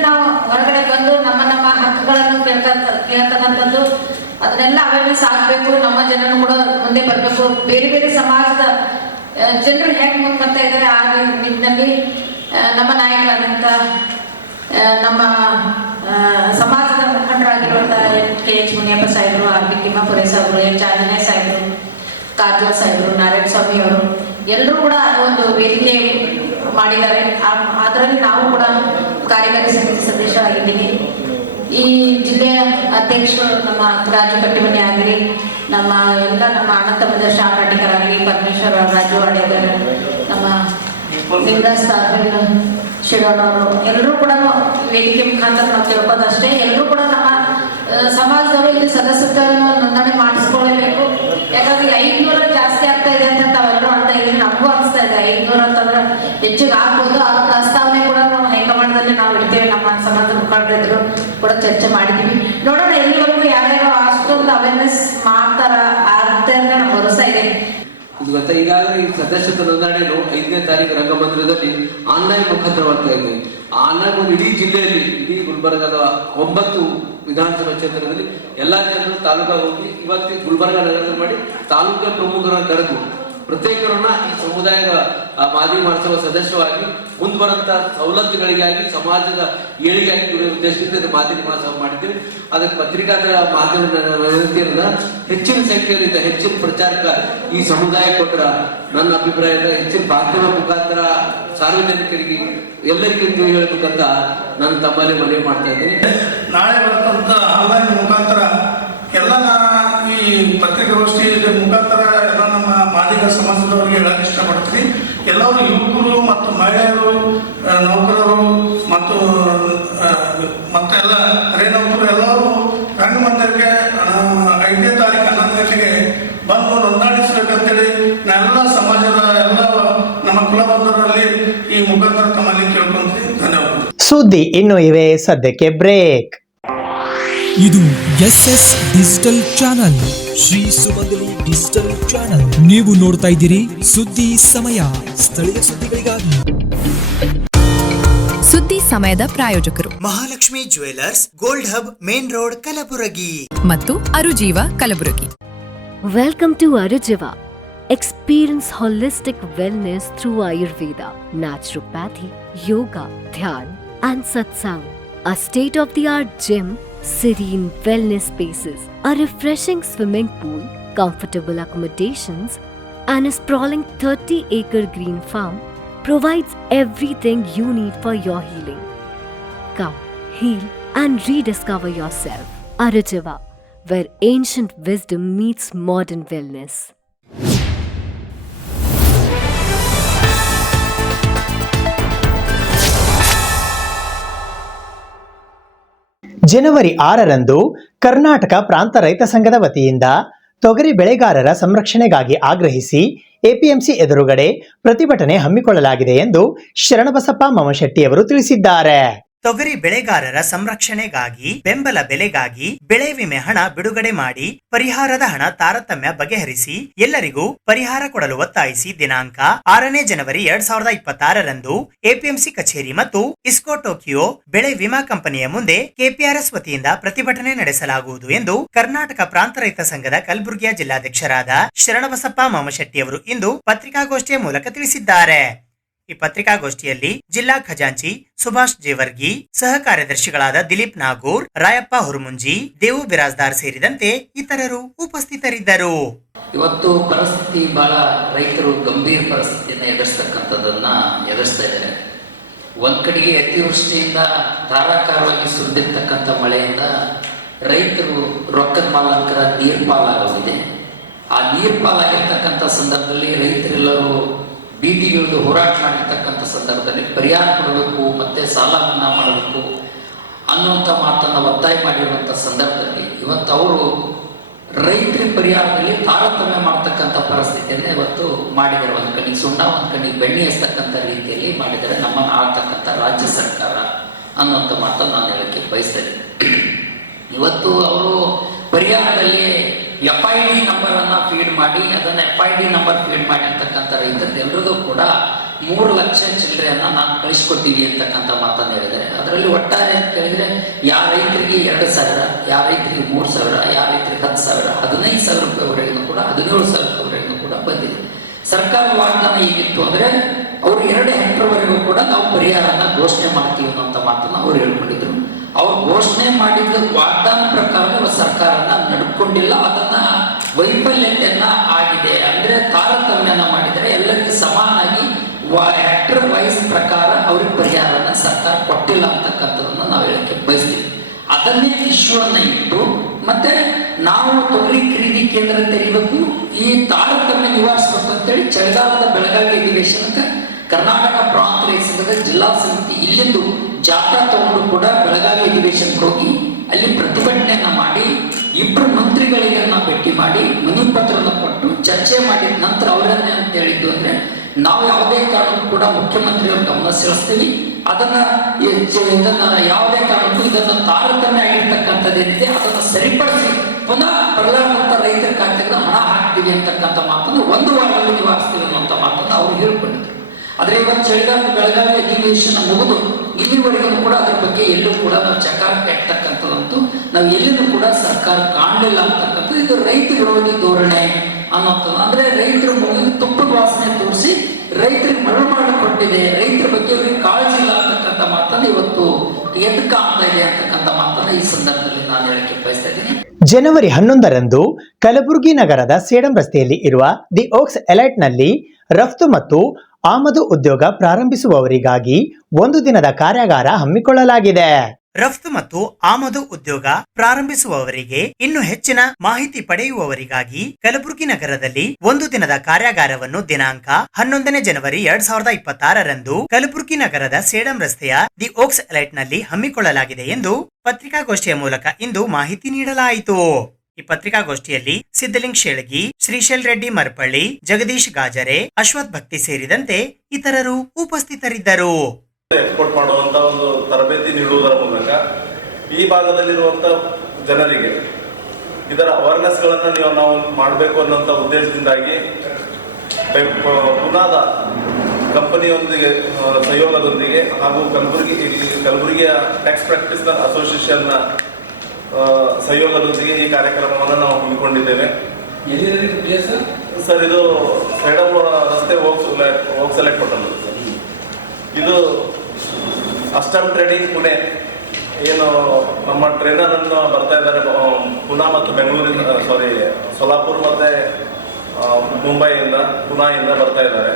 ನಾವು ಹೊರಗಡೆ ಬಂದು ನಮ್ಮ ಹಕ್ಕುಗಳನ್ನು ಕೇಳ್ತಕ್ಕಂಥದ್ದು ಅದನ್ನೆಲ್ಲ ಅವೇರ್ನೆಸ್ ಆಗಬೇಕು. ನಮ್ಮ ಜನರು ಕೂಡ ಮುಂದೆ ಬರಬೇಕು. ಬೇರೆ ಬೇರೆ ಸಮಾಜದ ಜನರು ಹೇಗೆ ಮುಂದೆ ಬರ್ತಾ ಇದ್ದಾರೆ ಆ ನಿಟ್ಟಿನಲ್ಲಿ ನಮ್ಮ ನಾಯಕರಾದಂಥ ನಮ್ಮ ಸಮಾಜದ ಮುಖಂಡರಾಗಿರುವಂತಹ KH ಮುನಿಯಪ್ಪ ಸಾಹೇಬರು, RB ತಿಮ್ಮಾಪುರೆ ಸಾಹೇಬರು, H ಆಂಜನೇಯ ಸಾಹೇಬರು, ಕಾರಜೋಳ ಸಾಹೇಬರು, ನಾರಾಯಣ ಸ್ವಾಮಿ ಅವರು ಎಲ್ಲರೂ ಕೂಡ ಒಂದು ವೇದಿಕೆ ಮಾಡಿದ್ದಾರೆ. ಅದರಲ್ಲಿ ನಾವು ಕೂಡ ಕಾರ್ಯಕಾರಿ ಸಮಿತಿ ಸದಸ್ಯರಾಗಿದ್ದೀನಿ. ಈ ಜಿಲ್ಲೆಯ ಅಧ್ಯಕ್ಷರು ನಮ್ಮ ರಾಜು ಕಟ್ಟಿಮನಿ ಆಗಲಿ, ನಮ್ಮ ಎಲ್ಲ ನಮ್ಮ ಅಣ್ಣ ತಮ್ಮದ ಶಾ ಕಾಟಿಕರಾಗಲಿ, ಪರಮೇಶ್ವರ, ರಾಜು ಅಡಿಯವರು, ನಮ್ಮ ಲಿಂಗರಾಜ್ ಶಿಡೋಣವರು ಎಲ್ಲರೂ ಕೂಡ ವೇದಿಕೆ ಮುಖಾಂತರ ನಾವು ತಿಳ್ಕೋದಷ್ಟೇ, ಎಲ್ಲರೂ ಕೂಡ ನಮ್ಮ ಸಮಾಜದವರು ಇಲ್ಲಿ ಸದಸ್ಯತ್ವವನ್ನು ನೋಂದಣಿ ಮಾಡಿಸ್ಕೊಳ್ಳೇಬೇಕು. ಯಾಕಂದ್ರೆ 500 ಜಾಸ್ತಿ ಆಗ್ತಾ ಇದೆ ಅಂತ ತಾವೆಲ್ಲರೂ ಅಂತ ಇದ್ದೀವಿ, ನಮಗೂ ಅನಿಸ್ತಾ ಇದೆ 500 ಅಂತಂದ್ರೆ ಹೆಚ್ಚಿಗೆ ಆಗ್ಬೋದು. ಆ ಪ್ರಸ್ತಾವನೆ ಕೂಡ ನಾವು ಹೈಕಮಾಂಡದಲ್ಲಿ ನಾವು ಇಡ್ತೇವೆ, ನಮ್ಮ ಸಮಾಜದ ಮುಖಂಡರು ಕೂಡ ಚರ್ಚೆ ಮಾಡಿದೀವಿ. ನೋಡೋಣ ಎಲ್ಲಿವರೆಗೂ ಯಾರ್ಯಾರು ಅಷ್ಟೊಂದು ಅವೇರ್ನೆಸ್ ಮಾಡ್ತಾರ ಅಂತ ನಮ್ಗೆ ಭರೋಸಾ ಇದೆ. ಗೊತ್ತಾ, ಈಗಾಗಲೇ ಈ ಸದಸ್ಯತ್ವ ನೋಂದಣಿಯನ್ನು 5ನೇ ತಾರೀಕು ರಂಗಮಂದಿರದಲ್ಲಿ ಆನ್ಲೈನ್ ಮುಖಾಂತರ ಮಾಡ್ತಾ ಇದ್ದೀವಿ. ಆನ್ಲೈನ್ ಒಂದು ಇಡೀ ಜಿಲ್ಲೆಯಲ್ಲಿ, ಇಡೀ ಗುಲ್ಬರ್ಗದ 9 ವಿಧಾನಸಭಾ ಕ್ಷೇತ್ರದಲ್ಲಿ ಎಲ್ಲಾ ಜನರು ತಾಲೂಕಾ ಹೋಗಿ ಇವತ್ತು ಗುಲ್ಬರ್ಗ ನಗರದಲ್ಲಿ ಮಾಡಿ ತಾಲೂಕಾ ಪ್ರಮುಖರನ್ನು ಕರೆದು ಪ್ರತ್ಯೇಕರನ್ನ ಈ ಸಮುದಾಯದ ಮಾದರಿ ಮಾಡಿಸುವ ಸದಸ್ಯವಾಗಿ ಮುಂದುವರಂತ ಸವಲತ್ತುಗಳಿಗಾಗಿ ಸಮಾಜದ ಏಳಿಗೆಯಾಗಿ ದುಡಿಯುವ ಉದ್ದೇಶದಿಂದ ಮಾದರಿ ಮಹಾಸಭಾ ಮಾಡಿದ್ದೇವೆ. ಅದಕ್ಕೆ ಪತ್ರಿಕಾ ಮಾಧ್ಯಮದ ವ್ಯವಸ್ಥೆಯನ್ನ ಹೆಚ್ಚಿನ ಸಂಖ್ಯೆಯಲ್ಲಿ ಹೆಚ್ಚಿನ ಪ್ರಚಾರಕ ಈ ಸಮುದಾಯ ಕೊಟ್ಟರ ನನ್ನ ಅಭಿಪ್ರಾಯದ ಹೆಚ್ಚಿನ ಮಾಧ್ಯಮ ಮುಖಾಂತರ ಸಾರ್ವಜನಿಕರಿಗೆ ಎಲ್ಲರಿಗೂ ಹೇಳಬೇಕಂತ ನನ್ನ ತಮ್ಮಲ್ಲಿ ಮನವಿ ಮಾಡ್ತಾ ಇದ್ದೀನಿ. ನಾಳೆ ಬರ್ತಂತ ಆನ್ಲೈನ್ ಮುಖಾಂತರ ಎಲ್ಲ ಈ ಪತ್ರಿಕಾಗೋಷ್ಠಿ ಮುಖಾಂತರ ಎಲ್ಲ ನಮ್ಮ ಮಾದಿಗ ಸಮಾಜದವರಿಗೆ ಹೇಳಕ್ ಇಷ್ಟಪಡ್ತೀನಿ. ಎಲ್ಲರೂ ಯುವಕರು ಮತ್ತು ಮಹಿಳೆಯರು, ನೌಕರರು ಮತ್ತು ಮತ್ತೆಲ್ಲ ಅರೆ ನೌಕರು ಎಲ್ಲರೂ ರಂಗಮಂದಿರಕ್ಕೆ 5ನೇ ತಾರೀಕು 11 ಗಂಟೆಗೆ ಬಂದು ನೋಂದಾಣಿಸಬೇಕಂತೇಳಿ ನಾನೆಲ್ಲ ಸಮಾಜದ ಎಲ್ಲ ನಮ್ಮ ಕುಲಬಂಧರಲ್ಲಿ ಈ ಮುಖಾಂತರ ತಮ್ಮಲ್ಲಿ ಕೇಳ್ಕೊಂತೀನಿ. ಧನ್ಯವಾದ. ಸುದ್ದಿ ಇನ್ನು ಇವೆ, ಸದ್ಯಕ್ಕೆ ಬ್ರೇಕ್. ಇದು ಎಸ್ಎಸ್ ಡಿಜಿಟಲ್ ಚಾನಲ್, ಶ್ರೀ ಸುಮಂಗಲಿ ಡಿಜಿಟಲ್ ಚಾನಲ್. ನೀವು ನೋಡ್ತಾ ಇದ್ದೀರಿ ಸುದ್ದಿ ಸಮಯ, ಸ್ಥಳೀಯ ಸುದ್ದಿಗಳಿಗಾಗಿ. ಸುದ್ದಿ ಸಮಯದ ಪ್ರಾಯೋಜಕರು Mahalakshmi jewellers, gold hub, main road, Kalaburagi ಮತ್ತು ಅರುಜೀವ Kalaburagi. Welcome to Arujiva. Experience holistic wellness through Ayurveda, naturopathy, yoga, dhyan, and satsang. A state-of-the-art gym, serene wellness spaces, a refreshing swimming pool, comfortable accommodations, and a sprawling 30-acre green farm provides everything you need for your healing. Come, heal, and rediscover yourself. Arujiva, where ancient wisdom meets modern wellness. ಜನವರಿ 6ರಂದು ಕರ್ನಾಟಕ ಪ್ರಾಂತ ರೈತ ಸಂಘದ ವತಿಯಿಂದ ತೊಗರಿ ಬೆಳೆಗಾರರ ಸಂರಕ್ಷಣೆಗಾಗಿ ಆಗ್ರಹಿಸಿ APMC ಎದುರುಗಡೆ ಪ್ರತಿಭಟನೆ ಹಮ್ಮಿಕೊಳ್ಳಲಾಗಿದೆ ಎಂದು ಶರಣಬಸಪ್ಪ ಮಮಶೆಟ್ಟಿಯವರು ತಿಳಿಸಿದ್ದಾರೆ. ತೊಗರಿ ಬೆಳೆಗಾರರ ಸಂರಕ್ಷಣೆಗಾಗಿ, ಬೆಂಬಲ ಬೆಲೆಗಾಗಿ ಬೆಳೆ ವಿಮೆ ಹಣ ಬಿಡುಗಡೆ ಮಾಡಿ ಪರಿಹಾರದ ಹಣ ತಾರತಮ್ಯ ಬಗೆಹರಿಸಿ ಎಲ್ಲರಿಗೂ ಪರಿಹಾರ ಕೊಡಲು ಒತ್ತಾಯಿಸಿ ದಿನಾಂಕ 6ನೇ ಜನವರಿ 2026ರಂದು ಎಪಿಎಂಸಿ ಕಚೇರಿ ಮತ್ತು ಇಸ್ಕೋ ಟೋಕಿಯೋ ಬೆಳೆ ವಿಮಾ ಕಂಪನಿಯ ಮುಂದೆ ಕೆಪಿಆರ್ಎಸ್ ವತಿಯಿಂದ ಪ್ರತಿಭಟನೆ ನಡೆಸಲಾಗುವುದು ಎಂದು ಕರ್ನಾಟಕ ಪ್ರಾಂತ ರೈತ ಸಂಘದ ಕಲಬುರಗಿಯ ಜಿಲ್ಲಾಧ್ಯಕ್ಷರಾದ ಶರಣಬಸಪ್ಪ ಮಮಶೆಟ್ಟಿಯವರು ಇಂದು ಪತ್ರಿಕಾಗೋಷ್ಠಿಯ ಮೂಲಕ ತಿಳಿಸಿದ್ದಾರೆ. ಈ ಪತ್ರಿಕಾಗೋಷ್ಠಿಯಲ್ಲಿ ಜಿಲ್ಲಾ ಖಜಾಂಚಿ ಸುಭಾಷ್ ಜೇವರ್ಗಿ, ಸಹ ಕಾರ್ಯದರ್ಶಿಗಳಾದ ದಿಲೀಪ್ ನಾಗೂರ್, ರಾಯಪ್ಪ ಹುರುಮುಂಜಿ, ದೇವು ಬಿರಾಜ್ದಾರ್ ಸೇರಿದಂತೆ ಇತರರು ಉಪಸ್ಥಿತರಿದ್ದರು. ಇವತ್ತು ಪರಿಸ್ಥಿತಿ ಬಹಳ ರೈತರು ಗಂಭೀರ ಪರಿಸ್ಥಿತಿಯನ್ನು ಎದುರಿಸ್ತಾ ಇದ್ದಾರೆ. ಒಂದ್ ಕಡೆಗೆ ಅತಿವೃಷ್ಟಿಯಿಂದ ಧಾರಾಕಾರವಾಗಿ ಸುರಿದಿರ್ತಕ್ಕಂಥ ಮಳೆಯಿಂದ ರೈತರು ರೊಕ್ಕದ ಮಾಲಂಕರ ನೀರ್ ಪಾಲಾಗೋಗಿದೆ. ಆ ನೀರ್ ಪಾಲಾಗಿರ್ತಕ್ಕಂಥ ಸಂದರ್ಭದಲ್ಲಿ ರೈತರೆಲ್ಲರೂ ಬೀದಿಗಿಳಿದು ಹೋರಾಟ ಮಾಡಿರ್ತಕ್ಕಂಥ ಸಂದರ್ಭದಲ್ಲಿ ಪರಿಹಾರ ಕೊಡಬೇಕು, ಮತ್ತೆ ಸಾಲ ಮನ್ನಾ ಮಾಡಬೇಕು ಅನ್ನುವಂಥ ಮಾತನ್ನು ಒತ್ತಾಯ ಮಾಡಿರುವಂಥ ಸಂದರ್ಭದಲ್ಲಿ ಇವತ್ತು ಅವರು ರೈತರ ಪರಿಹಾರದಲ್ಲಿ ತಾರತಮ್ಯ ಮಾಡ್ತಕ್ಕಂಥ ಪರಿಸ್ಥಿತಿಯನ್ನು ಇವತ್ತು ಮಾಡಿದ್ದಾರೆ. ಒಂದು ಕಣ್ಣಿಗೆ ಸುಣ್ಣ, ಒಂದು ಕಣ್ಣಿಗೆ ಬೆಣ್ಣೆ ಹಚ್ಚತಕ್ಕಂಥ ರೀತಿಯಲ್ಲಿ ಮಾಡಿದ್ದಾರೆ ನಮ್ಮನ್ನು ಆಳ್ತಕ್ಕಂಥ ರಾಜ್ಯ ಸರ್ಕಾರ ಅನ್ನುವಂಥ ಮಾತನ್ನು ನಾನು ಹೇಳಕ್ಕೆ ಬಯಸ್ತೇನೆ. ಇವತ್ತು ಅವರು ಪರಿಹಾರದಲ್ಲಿ FID ನಂಬರ್ ಅನ್ನ ಫೀಡ್ ಮಾಡಿ, ಅದನ್ನ FID ನಂಬರ್ ಫೀಡ್ ಮಾಡಿರ್ತಕ್ಕಂಥ ರೈತರು ಎಲ್ರಿಗೂ ಕೂಡ 3 ಲಕ್ಷ ಚಿಲ್ಲರೆಯನ್ನ ನಾನು ಕಳಿಸ್ಕೊಟ್ಟಿವಿ ಅಂತಕ್ಕಂಥ ಮಾತನ್ನು ಹೇಳಿದ್ದಾರೆ. ಅದರಲ್ಲಿ ಒಟ್ಟಾರೆ ಅಂತ ಹೇಳಿದ್ರೆ ಯಾವ ರೈತರಿಗೆ 2,000, ಯಾವ ರೈತರಿಗೆ 3,000, ಯಾವ ರೈತರಿಗೆ 10,000, 15,000 ರೂಪಾಯಿವರೆಗೂ ಕೂಡ 17,000 ರೂಪಾಯಿವರೆಗೂ ಕೂಡ ಬಂದಿದೆ. ಸರ್ಕಾರ ವಾಗ್ದಾನ ಹೇಗಿತ್ತು ಅಂದ್ರೆ ಅವ್ರು 2 ಹೆಕ್ಟರ್ವರೆಗೂ ಕೂಡ ನಾವು ಪರಿಹಾರನ ಘೋಷಣೆ ಮಾಡ್ತೀವಿ ಅನ್ನೋಂಥ ಮಾತನ್ನ ಅವ್ರು ಹೇಳ್ಕೊಂಡಿದ್ರು. ಅವ್ರು ಘೋಷಣೆ ಮಾಡಿದ ವಾಗ್ದಾನ ಪ್ರಕಾರ ಸರ್ಕಾರನ ನಡ್ಕೊಂಡಿಲ್ಲ, ಅದನ್ನ ವೈಫಲ್ಯತೆಯನ್ನ ಆಗಿದೆ. ಅಂದ್ರೆ ತಾರತಮ್ಯನ ಮಾಡಿದರೆ ಎಲ್ಲರಿಗೂ ಸಮಾನಾಗಿ ಹೆಕ್ಟರ್ ವೈಸ್ ಪ್ರಕಾರ ಅವ್ರಿಗೆ ಪರಿಹಾರನ ಸರ್ಕಾರ ಕೊಟ್ಟಿಲ್ಲ ಅಂತಕ್ಕಂಥದನ್ನ ನಾವು ಹೇಳಕ್ಕೆ ಬಯಸ್ತೀವಿ. ಅದನ್ನೇ ಇಶ್ಯೂ ಅನ್ನ ಇಟ್ಟು ಮತ್ತೆ ನಾವು ತೊಗರಿ ಖರೀದಿ ಕೇಂದ್ರ ತೆರೀಬೇಕು, ಈ ತಾರತಮ್ಯ ನಿವಾರಿಸಬೇಕು ಅಂತೇಳಿ ಚಳಿಗಾಲದ ಬೆಳಗಾವಿ ಅಧಿವೇಶನಕ್ಕೆ ಕರ್ನಾಟಕ ಪ್ರಾಂತ ರೈತ ಸಂಘದ ಜಿಲ್ಲಾ ಸಮಿತಿ ಇಲ್ಲಿಂದು ಜಾಥಾ ತಗೊಂಡು ಕೂಡ ಬೆಳಗಾವಿ ಅಧಿವೇಶನಕ್ಕೆ ಹೋಗಿ ಅಲ್ಲಿ ಪ್ರತಿಭಟನೆಯನ್ನ ಮಾಡಿ ಇಬ್ಬರು ಮಂತ್ರಿಗಳಿಗೆ ಭೇಟಿ ಮಾಡಿ ಮನವಿ ಪತ್ರವನ್ನು ಕೊಟ್ಟು ಚರ್ಚೆ ಮಾಡಿದ ನಂತರ ಅವರನ್ನೇ ಅಂತ ಹೇಳಿದ್ದು ಅಂದ್ರೆ ನಾವು ಯಾವುದೇ ಕಾರಣಕ್ಕೂ ಕೂಡ ಮುಖ್ಯಮಂತ್ರಿಯವ್ರ ಗಮನ ಸೆಳೆಸ್ತೀವಿ, ಇದನ್ನ ಯಾವುದೇ ಕಾರಣಕ್ಕೂ ಇದನ್ನ ತಾರತಮ್ಯ ಆಗಿರ್ತಕ್ಕಂಥದ್ದೇನಿದೆ ಅದನ್ನ ಸರಿಪಡಿಸಿ ಪುನಃ ಬರಲಾರಂತ ರೈತರ ಖಾತೆಗೆ ಹಣ ಹಾಕ್ತೀವಿ ಅಂತಕ್ಕಂಥ ಮಾತನ್ನು 1 ವಾರದಲ್ಲಿ ನಿವಾರಿಸ್ತೀವಿ ಅನ್ನುವಂಥ ಮಾತನ್ನು ಅವರು ಹೇಳ್ಕೊಂಡಿದ್ರು. ಆದ್ರೆ ಇವತ್ತು ಚಳಿಗಾಲದ ಬೆಳಗಾವಿ ಅಧಿವೇಶನ ಮುಗಿದು ಇಲ್ಲಿವರೆಗೂ ಕೂಡ ಅದರ ಬಗ್ಗೆ ಎಲ್ಲೂ ಕೂಡ ನಾವು ಚಕಾರ ಕೆಟ್ಟತಕ್ಕಂಥದ್ದಂತೂ ನಾವು ಎಲ್ಲಿನೂ ಕೂಡ ಸರ್ಕಾರ ಕಾಣಲಿಲ್ಲ ಅಂತಕ್ಕಂಥದ್ದು. ಇದು ರೈತ ವಿರೋಧಿ ಧೋರಣೆ ಅನ್ನೋಂಥದ್ದು. ಅಂದ್ರೆ ರೈತರ ಮುಗಿದು ತುಪ್ಪದ ವಾಸನೆ ತೋರಿಸಿ ರೈತರಿಗೆ ಮರಳು ಮಾಡಿಕೊಟ್ಟಿದೆ, ರೈತರ ಬಗ್ಗೆ ಅವರಿಗೆ ಕಾಳಜಿ ಇಲ್ಲ ಅಂತಕ್ಕಂಥ ಮಾತನ್ನು ಇವತ್ತು ಎದ್ದು ಕಾಣ್ತಾ ಇದೆ ಅಂತಕ್ಕಂಥ ಮಾತನ್ನ ಈ ಸಂದರ್ಭದಲ್ಲಿ ನಾನು ಹೇಳಕ್ಕೆ ಬಯಸ್ತಾ ಇದ್ದೀನಿ. ಜನವರಿ 11ರಂದು ಕಲಬುರಗಿ ನಗರದ ಸೇಡಂ ರಸ್ತೆಯಲ್ಲಿ ಇರುವ ದಿ ಓಕ್ಸ್ ಎಲೈಟ್ನಲ್ಲಿ ರಫ್ತು ಮತ್ತು ಆಮದು ಉದ್ಯೋಗ ಪ್ರಾರಂಭಿಸುವವರಿಗಾಗಿ 1 ದಿನದ ಕಾರ್ಯಾಗಾರ ಹಮ್ಮಿಕೊಳ್ಳಲಾಗಿದೆ. ರಫ್ತು ಮತ್ತು ಆಮದು ಉದ್ಯೋಗ ಪ್ರಾರಂಭಿಸುವವರಿಗೆ ಇನ್ನು ಹೆಚ್ಚಿನ ಮಾಹಿತಿ ಪಡೆಯುವವರಿಗಾಗಿ ಕಲಬುರಗಿ ನಗರದಲ್ಲಿ 1 ದಿನದ ಕಾರ್ಯಾಗಾರವನ್ನು ದಿನಾಂಕ 11 ಜನವರಿ 2026ರಂದು ಕಲಬುರಗಿ ನಗರದ ಸೇಡಂ ರಸ್ತೆಯ ದಿ ಓಕ್ಸ್ ಎಲೈಟ್ನಲ್ಲಿ ಹಮ್ಮಿಕೊಳ್ಳಲಾಗಿದೆ ಎಂದು ಪತ್ರಿಕಾಗೋಷ್ಠಿಯ ಮೂಲಕ ಇಂದು ಮಾಹಿತಿ ನೀಡಲಾಯಿತು. ಈ ಪತ್ರಿಕಾಗೋಷ್ಠಿಯಲ್ಲಿ ಸಿದ್ದಲಿಂಗ್ ಶೇಳಗಿ, ಶ್ರೀಶೈಲ್ ರೆಡ್ಡಿ ಮರ್ಪಳ್ಳಿ, ಜಗದೀಶ್ ಗಾಜರೆ, ಅಶ್ವಥ್ ಭಕ್ತಿ ಸೇರಿದಂತೆ ಇತರರು ಉಪಸ್ಥಿತರಿದ್ದರು. ಎಕ್ಸ್ಪೋರ್ಟ್ ಮಾಡುವಂತ ಒಂದು ತರಬೇತಿ ನೀಡುವುದರ ಮೂಲಕ ಈ ಭಾಗದಲ್ಲಿರುವಂತ ಜನರಿಗೆ ಇದರ ಅವೇರ್ನೆಸ್ ಗಳನ್ನ ನಾವು ಮಾಡಬೇಕು ಅನ್ನುವಂತ ಉದ್ದೇಶದಿಂದಾಗಿ ಪುನಾದ ಕಂಪನಿಯೊಂದಿಗೆ ಸಹಯೋಗದೊಂದಿಗೆ ಹಾಗೂ ಕಲಬುರಗಿಯ ಟ್ಯಾಕ್ಸ್ ಪ್ರಾಕ್ಟೀಸ್ನರ್ ಅಸೋಸಿಯೇಷನ್ ಸಹಯೋಗದೊಂದಿಗೆ ಈ ಕಾರ್ಯಕ್ರಮವನ್ನು ನಾವು ಹಮ್ಮಿಕೊಂಡಿದ್ದೇವೆ. ಸರ್, ಇದು ಸೇಡಂ ರಸ್ತೆ ಓಕ್ಸ್ ಎಲೆಕ್ಟ್ ಕೊಟ್ಟಲ್ಲ ಸರ್. ಇದು ಅಸ್ಟಮ್ ಟ್ರೇಡಿಂಗ್ ಪುಣೆ ಏನು ನಮ್ಮ ಟ್ರೈನರ್ ಅನ್ನು ಬರ್ತಾ ಇದ್ದಾರೆ ಪುನಾ ಮತ್ತು ಬೆಂಗಳೂರಿಂದ, ಸೋಲಾಪುರ್ ಮತ್ತೆ ಮುಂಬೈಯಿಂದ ಪುನಾಯಿಂದ ಬರ್ತಾ ಇದ್ದಾರೆ.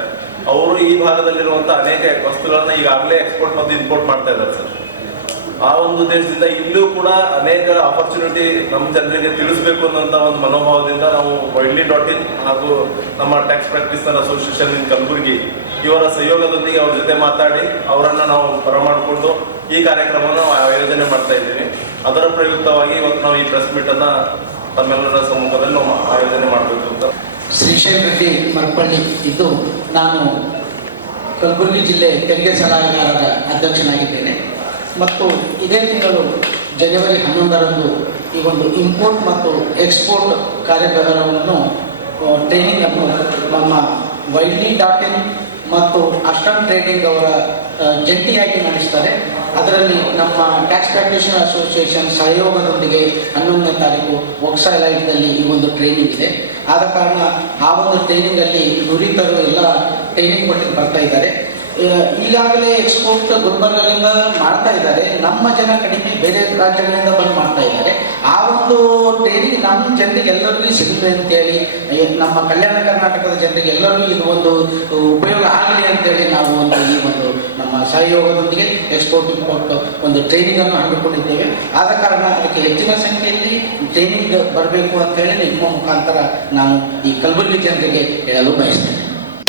ಅವರು ಈ ಭಾಗದಲ್ಲಿರುವಂತಹ ಅನೇಕ ವಸ್ತುಗಳನ್ನ ಈಗಾಗಲೇ ಎಕ್ಸ್ಪೋರ್ಟ್ ಮತ್ತು ಇಂಪೋರ್ಟ್ ಮಾಡ್ತಾ ಇದ್ದಾರೆ ಸರ್. ಆ ಒಂದು ಉದ್ದೇಶದಿಂದ ಇಲ್ಲೂ ಕೂಡ ಅನೇಕ ಆಪರ್ಚುನಿಟಿ ನಮ್ಮ ಜನರಿಗೆ ತಿಳಿಸಬೇಕು ಅನ್ನೋಂಥ ಒಂದು ಮನೋಭಾವದಿಂದ ನಾವು widely.in ಹಾಗೂ ನಮ್ಮ ಟ್ಯಾಕ್ಸ್ ಪ್ರಾಕ್ಟೀಸ್ನರ್ ಅಸೋಸಿಯೇಷನ್ ಇನ್ ಕಲಬುರಗಿ ಇವರ ಸಹಯೋಗದೊಂದಿಗೆ ಅವ್ರ ಜೊತೆ ಮಾತಾಡಿ ಅವರನ್ನ ನಾವು ಬರಮಾಡಿಕೊಂಡು ಈ ಕಾರ್ಯಕ್ರಮವನ್ನು ಆಯೋಜನೆ ಮಾಡ್ತಾ ಇದ್ದೀವಿ. ಅದರ ಪ್ರಯುಕ್ತವಾಗಿ ಇವತ್ತು ನಾವು ಈ ಪ್ರೆಸ್ ಮೀಟ್ ಅನ್ನ ತಮ್ಮೆಲ್ಲರ ಸಮ್ಮುಖದಲ್ಲಿ ನಾವು ಆಯೋಜನೆ ಮಾಡಬೇಕು ಅಂತ. ಶ್ರೀಶೈಲ್ ರೆಡ್ಡಿ ಮರ್ಪಳ್ಳಿ ಇದ್ದು ನಾನು ಕಲಬುರಗಿ ಜಿಲ್ಲೆ ತೆರಿಗೆ ಸಲಹೆಗಾರರ ಅಧ್ಯಕ್ಷನಾಗಿದ್ದೇನೆ ಮತ್ತು ಇದೇ ತಿಂಗಳು ಜನವರಿ 11ರಂದು ಈ ಒಂದು ಇಂಪೋರ್ಟ್ ಮತ್ತು ಎಕ್ಸ್ಪೋರ್ಟ್ ಕಾರ್ಯಾಗಾರವನ್ನು ಟ್ರೈನಿಂಗ್ ಅನ್ನು ನಮ್ಮ widely.in ಮತ್ತು ಅಸ್ಟಮ್ ಟ್ರೇಡಿಂಗ್ ಅವರ ಜಂಟಿಯಾಗಿ ನಡೆಸ್ತಾರೆ. ಅದರಲ್ಲಿ ನಮ್ಮ ಟ್ಯಾಕ್ಸ್ ಪ್ರಾಕ್ಟೀಷನರ್ ಅಸೋಸಿಯೇಷನ್ ಸಹಯೋಗದೊಂದಿಗೆ 11ನೇ ತಾರೀಕು ಓಕ್ಸ್ ಎಲೈಟ್ನಲ್ಲಿ ಈ ಒಂದು ಟ್ರೈನಿಂಗ್ ಇದೆ. ಆದ ಕಾರಣ ಆ ಒಂದು ಟ್ರೈನಿಂಗಲ್ಲಿ ನುರಿತರು ಎಲ್ಲ ಟ್ರೈನಿಂಗ್ ಕೊಟ್ಟು ಬರ್ತಾ ಇದ್ದಾರೆ. ಈಗಾಗಲೇ ಎಕ್ಸ್ಪೋರ್ಟ್ ಗುಲ್ಬರ್ಗದಿಂದ ಮಾಡ್ತಾ ಇದ್ದಾರೆ. ನಮ್ಮ ಜನ ಕಡಿಮೆ ಬೇರೆ ರಾಜ್ಯಗಳಿಂದ ಬಂದು ಮಾಡ್ತಾ ಇದ್ದಾರೆ. ಆ ಒಂದು ಟ್ರೈನಿಂಗ್ ನಮ್ಮ ಜನರಿಗೆ ಎಲ್ಲರಿಗೂ ಸಿಗಲಿ ಅಂತೇಳಿ, ನಮ್ಮ ಕಲ್ಯಾಣ ಕರ್ನಾಟಕದ ಜನರಿಗೆ ಎಲ್ಲರಿಗೂ ಇದು ಒಂದು ಉಪಯೋಗ ಆಗಲಿ ಅಂತೇಳಿ ನಾವು ಈ ಒಂದು ನಮ್ಮ ಸಹಯೋಗದೊಂದಿಗೆ ಎಕ್ಸ್ಪೋರ್ಟ್ ಇಂಪೋರ್ಟ್ ಒಂದು ಟ್ರೈನಿಂಗ್ ಅನ್ನು ಹಮ್ಮಿಕೊಂಡಿದ್ದೇವೆ. ಆದ ಕಾರಣ ಅದಕ್ಕೆ ಹೆಚ್ಚಿನ ಸಂಖ್ಯೆಯಲ್ಲಿ ಟ್ರೈನಿಂಗ್ ಬರಬೇಕು ಅಂತೇಳಿ ನಿಮ್ಮ ಮುಖಾಂತರ ನಾನು ಈ ಕಲಬುರಗಿ ಜನರಿಗೆ ಹೇಳಲು ಬಯಸ್ತೇನೆ.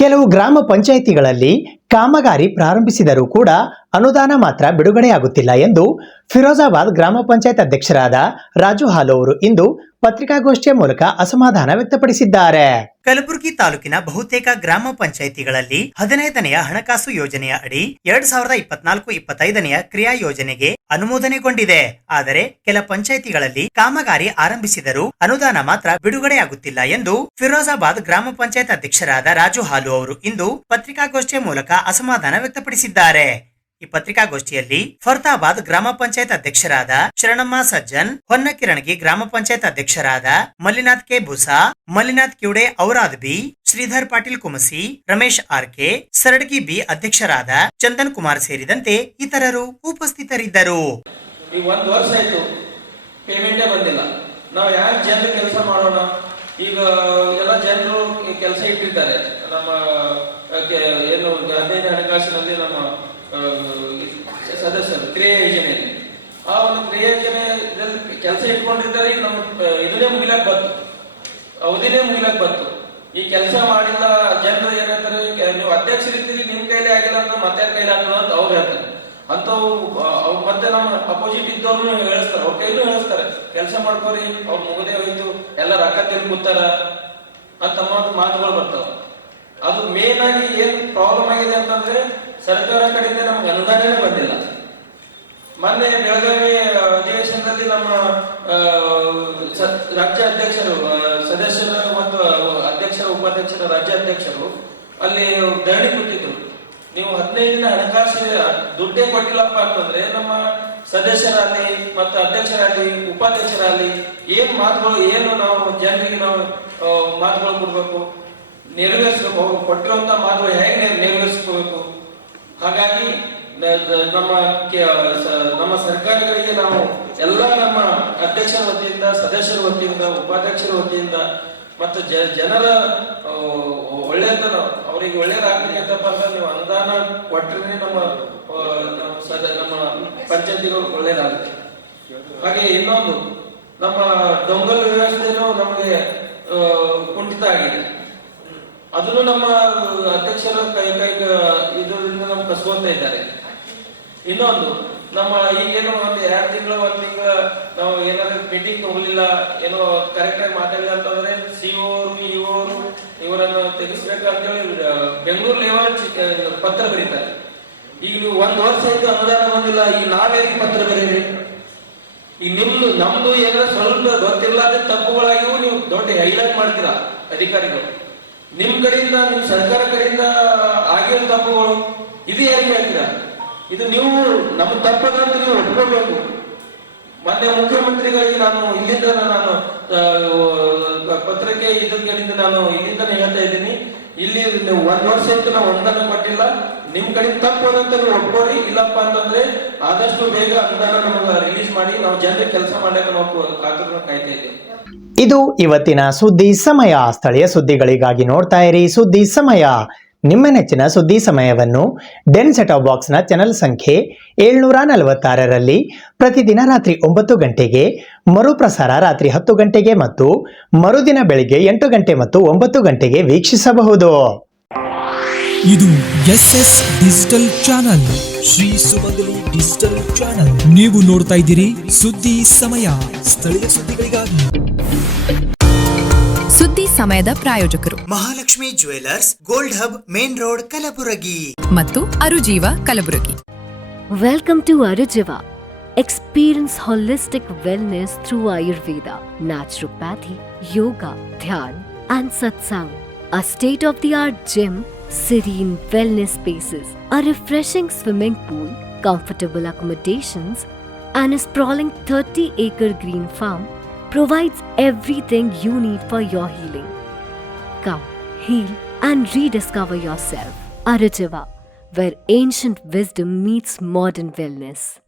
ಕೆಲವು ಗ್ರಾಮ ಪಂಚಾಯಿತಿಗಳಲ್ಲಿ ಕಾಮಗಾರಿ ಪ್ರಾರಂಭಿಸಿದರೂ ಕೂಡ ಅನುದಾನ ಮಾತ್ರ ಬಿಡುಗಡೆಯಾಗುತ್ತಿಲ್ಲ ಎಂದು ಫಿರೋಜಾಬಾದ್ ಗ್ರಾಮ ಪಂಚಾಯತ್ ಅಧ್ಯಕ್ಷರಾದ ರಾಜು ಹಾಲು ಅವರು ಇಂದು ಪತ್ರಿಕಾಗೋಷ್ಠಿಯ ಮೂಲಕ ಅಸಮಾಧಾನ ವ್ಯಕ್ತಪಡಿಸಿದ್ದಾರೆ. ಕಲಬುರಗಿ ತಾಲೂಕಿನ ಬಹುತೇಕ ಗ್ರಾಮ ಪಂಚಾಯಿತಿಗಳಲ್ಲಿ 15ನೆಯ ಹಣಕಾಸು ಯೋಜನೆಯ ಅಡಿ 2024-25ನೆಯ ಕ್ರಿಯಾ ಯೋಜನೆಗೆ ಅನುಮೋದನೆಗೊಂಡಿದೆ. ಆದರೆ ಕೆಲ ಪಂಚಾಯಿತಿಗಳಲ್ಲಿ ಕಾಮಗಾರಿ ಆರಂಭಿಸಿದರೂ ಅನುದಾನ ಮಾತ್ರ ಬಿಡುಗಡೆಯಾಗುತ್ತಿಲ್ಲ ಎಂದು ಫಿರೋಜಾಬಾದ್ ಗ್ರಾಮ ಪಂಚಾಯತ್ ಅಧ್ಯಕ್ಷರಾದ ರಾಜು ಹಾಲು ಅವರು ಇಂದು ಪತ್ರಿಕಾಗೋಷ್ಠಿಯ ಮೂಲಕ ಅಸಮಾಧಾನ ವ್ಯಕ್ತಪಡಿಸಿದ್ದಾರೆ. ಈ ಪತ್ರಿಕಾಗೋಷ್ಠಿಯಲ್ಲಿ ಫರ್ತಾಬಾದ್ ಗ್ರಾಮ ಪಂಚಾಯತ್ ಅಧ್ಯಕ್ಷರಾದ ಶರಣಮ್ಮ ಸಜ್ಜನ್, ಹೊನ್ನಕಿರಣಗಿ ಗ್ರಾಮ ಪಂಚಾಯತ್ ಅಧ್ಯಕ್ಷರಾದ Mallinath K Busa, Mallinath Kyude Aurad B, Shridhar Patil Kumasi, Ramesh R K, Saradgi B ಅಧ್ಯಕ್ಷರಾದ ಚಂದನ್ ಕುಮಾರ್ ಸೇರಿದಂತೆ ಇತರರು ಉಪಸ್ಥಿತರಿದ್ದರು. ಈಗ 1 ವರ್ಷ ಆಯ್ತು, ಪೇಮೆಂಟೇ ಬಂದಿಲ್ಲ. ನಾವು ಯಾರು ಜನರು ಕೆಲಸ ಮಾಡೋಣ? ಈಗ ಎಲ್ಲ ಜನರು ಕೆಲಸ ಇಟ್ಟಿದ್ದಾರೆ. ನಮ್ಮ ಏನು 15ನೇ ಹಣಕಾಸಿನಲ್ಲಿ ನಮ್ಮ ಸದಸ್ಯರು ಕ್ರಿಯಾ ಯೋಜನೆಯಲ್ಲಿ ಆ ಒಂದು ಕ್ರಿಯಾ ಯೋಜನೆಯಲ್ಲಿ ಕೆಲಸ ಇಟ್ಕೊಂಡಿರ್ತಾರೆ. ಈಗ ನಮ್ಮ ಮೊದಲೇ ಮುಗಿಲಕ್ ಬಂತು. ಈ ಕೆಲಸ ಮಾಡಿಲ್ಲ ಜನರು ಏನಂತಾರೆ, ನೀವು ಅಧ್ಯಕ್ಷರಿದ್ದೀರಿ ನಿಮ್ ಕೈಲೇ ಆಗಿಲ್ಲ ಅಂತ ಮತ್ತೆ ಕೈಲಿ ಆಗ್ತದ ಅಂತ ಅವ್ರು ಹೇಳ್ತಾರೆ. ಅಂತವು ಮತ್ತೆ ನಮ್ಮ ಅಪೋಸಿಟ್ ಇದ್ದವ್ರು ಹೇಳಿಸ್ತಾರೆ, ಅವ್ರ ಕೈಲೂ ಹೇಳಿಸ್ತಾರೆ, ಕೆಲಸ ಮಾಡ್ಕೋರಿ ಅವ್ರು ಮುಗದೆ ಹೋಯ್ತು ಎಲ್ಲ ರೊಕ್ಕ ತಿಂದು ಕೂತಾರ ಅಂತ ಮಾತುಗಳು ಬರ್ತಾವ. ಅದು ಮೇನ್ ಆಗಿ ಏನ್ ಪ್ರಾಬ್ಲಮ್ ಆಗಿದೆ ಅಂತಂದ್ರೆ ಸರ್ಕಾರ ಕಡೆಯಿಂದ ನಮ್ಗೆ ಅನುದಾನನೇ ಬಂದಿಲ್ಲ. ಮೊನ್ನೆ ಬೆಳಗಾವಿ ಅಧಿವೇಶನದಲ್ಲಿ ನಮ್ಮ ರಾಜ್ಯ ಅಧ್ಯಕ್ಷರು, ಸದಸ್ಯರು ಮತ್ತು ಅಧ್ಯಕ್ಷರ ಉಪಾಧ್ಯಕ್ಷರ ರಾಜ್ಯ ಅಧ್ಯಕ್ಷರು ಅಲ್ಲಿ ಧರಣಿ ಕೂತಿದ್ರು. ನೀವು 15 ದಿನ ಹಣಕಾಸು ದುಡ್ಡೇ ಕೊಟ್ಟಿಲ್ಲಪ್ಪ ಅಂತಂದ್ರೆ ನಮ್ಮ ಸದಸ್ಯರಲ್ಲಿ ಮತ್ತು ಅಧ್ಯಕ್ಷರಲ್ಲಿ ಉಪಾಧ್ಯಕ್ಷರಲ್ಲಿ ಏನ್ ಮಾತುಗಳು, ಏನು ನಾವು ಜನರಿಗೆ ನಾವು ಮಾತುಗಳು ಕೊಡ್ಬೇಕು, ನೆರವೇರಿಸಬೇಕು, ಕೊಟ್ಟಿರುವಂತ ಮಾತುಗಳು ಹೇಗೆ ನೆರವೇರಿಸ್ಕೋಬೇಕು. ಹಾಗಾಗಿ ನಮ್ಮ ಸರ್ಕಾರಗಳಿಗೆ ನಾವು ಎಲ್ಲ ನಮ್ಮ ಅಧ್ಯಕ್ಷರ ವತಿಯಿಂದ, ಸದಸ್ಯರ ವತಿಯಿಂದ, ಉಪಾಧ್ಯಕ್ಷರ ವತಿಯಿಂದ ಮತ್ತು ಜನರ ಒಳ್ಳೆಯತನ ಅವರಿಗೆ ಒಳ್ಳೇದಾಗ್ಲಿಕ್ಕಂತಪ್ಪ ಅಂದ್ರೆ ನೀವು ಅನುದಾನ ಕೊಟ್ಟರೆ ನಮ್ಮ ಪಂಚಾಯತಿಗಳು ಒಳ್ಳೇದಾಗುತ್ತೆ. ಹಾಗೆ ಇನ್ನೊಂದು ನಮ್ಮ ಡೊಂಗಲ್ ವ್ಯವಸ್ಥೆನೂ ನಮಗೆ ಕುಂಠಿತ ಆಗಿದೆ. ಅದನ್ನು ನಮ್ಮ ಅಧ್ಯಕ್ಷರ ಕೈ ಇದರಿಂದ ನಮ್ಗೆ ಕಸ್ಕೊಂತ ಇದ್ದಾರೆ. ಇನ್ನೊಂದು ನಮ್ಮ ಈಗೇನೋ ಒಂದು 2 ತಿಂಗಳು 1 ತಿಂಗಳ ನಾವು ಏನಾದ್ರು ಮೀಟಿಂಗ್ ತಗೊಳ್ಳಿಲ್ಲ, ಏನೋ ಕರೆಕ್ಟ್ ಆಗಿ ಮಾತಾಡಿಲ್ಲ ಅಂತಂದ್ರೆ ಸಿಒರು ಇವರು ಇವರನ್ನು ತೆಗಿಸ್ಬೇಕು ಅಂತೇಳಿ ಬೆಂಗಳೂರು ಲೆವೆಲ್ ಪತ್ರ ಬರೀತಾರೆ. ಈಗ ನೀವು 1 ವರ್ಷ ಆಯ್ತು ಅನುದಾನ ಬಂದಿಲ್ಲ, ಈಗ ನಾವೇನು ಪತ್ರ ಬರೀರಿ? ಈಗ ನಮ್ದು ಏನಾದ್ರು ಸ್ವಲ್ಪ ಗೊತ್ತಿರಲಾದ ತಪ್ಪುಗಳಾಗಿಯೂ ನೀವು ದೊಡ್ಡ ಹೈಲೈಟ್ ಮಾಡ್ತೀರಾ ಅಧಿಕಾರಿಗಳು. ನಿಮ್ ಕಡೆಯಿಂದ, ನಿಮ್ ಸರ್ಕಾರ ಕಡೆಯಿಂದ ಆಗಿರೋ ತಪ್ಪುಗಳು ಇದು ಯಾರಿಗೆ ಹೇಳ್ತೀರಾ? ಇದು ನೀವು ನಮ್ಮ ತಪ್ಪದಂತ ನೀವು ಒಪ್ಕೋಬೇಕು. ಮೊನ್ನೆ ಮುಖ್ಯಮಂತ್ರಿಗಳಿಗೆ ಇಲ್ಲಿಂದ ನಾನು ಪತ್ರಕ್ಕೆ ಇದರಿಂದ ನಾನು ಇಲ್ಲಿಂದಾನೆ ಹೇಳ್ತಾ ಇದ್ದೀನಿ, ಇಲ್ಲಿ 1 ವರ್ಷ ಆಯ್ತು ನಾವು ಅನುದಾನ ಕೊಟ್ಟಿಲ್ಲ, ನಿಮ್ ಕಡೆ ತಪ್ಪದಂತ ನೀವು ಒಪ್ಕೋರಿ. ಇಲ್ಲಪ್ಪ ಅಂತಂದ್ರೆ ಆದಷ್ಟು ಬೇಗ ಅನುದಾನ ನಮಗೆ ರಿಲೀಸ್ ಮಾಡಿ ನಾವು ಜನರಿಗೆ ಕೆಲಸ ಮಾಡಕ್ಕೆ ನಾವು ಕಾತುರನ ಕಾಯ್ತಾ ಇದ್ದೇವೆ. ಇದು ಇವತ್ತಿನ ಸುದ್ದಿ ಸಮಯ. ಸ್ಥಳೀಯ ಸುದ್ದಿಗಳಿಗಾಗಿ ನೋಡ್ತಾ ಇರಿ ಸುದ್ದಿ ಸಮಯ. ನಿಮ್ಮ ನೆಚ್ಚಿನ ಸುದ್ದಿ ಸಮಯವನ್ನು ಡೆನ್ ಸೆಟ್ ಆಫ್ ಬಾಕ್ಸ್ನ ಚಾನೆಲ್ ಸಂಖ್ಯೆ 746ರಲ್ಲಿ ಪ್ರತಿದಿನ ರಾತ್ರಿ 9 ಗಂಟೆಗೆ, ಮರುಪ್ರಸಾರ ರಾತ್ರಿ 10 ಗಂಟೆಗೆ ಮತ್ತು ಮರುದಿನ ಬೆಳಿಗ್ಗೆ 8 ಗಂಟೆ ಮತ್ತು 9 ಗಂಟೆಗೆ ವೀಕ್ಷಿಸಬಹುದು. ಇದು ಎಸ್ಎಸ್ ಡಿಜಿಟಲ್ ಚಾನಲ್, ಶ್ರೀ ಸುಮಂಗಲಿ ಡಿಜಿಟಲ್ ಚಾನಲ್. ನೀವು ನೋಡ್ತಾ ಇದ್ದೀರಿ ಸುದ್ದಿ ಸಮಯ, ಸ್ಥಳೀಯ ಸುದ್ದಿಗಳಿಗಾಗಿ. ಸುದ್ದಿ ಸಮಯದ ಪ್ರಾಯೋಜಕರು Mahalakshmi jewellers, gold hub, main road, Kalaburagi ಮತ್ತು ಅರುಜೀವ Kalaburagi. Welcome to Arujiva. Experience holistic wellness through Ayurveda, naturopathy, yoga, dhyan, and satsang. A state-of-the-art gym, serene wellness spaces, a refreshing swimming pool, comfortable accommodations, and a sprawling 30-acre green farm provides everything you need for your healing. Come, heal, and rediscover yourself. Arujiva, where ancient wisdom meets modern wellness.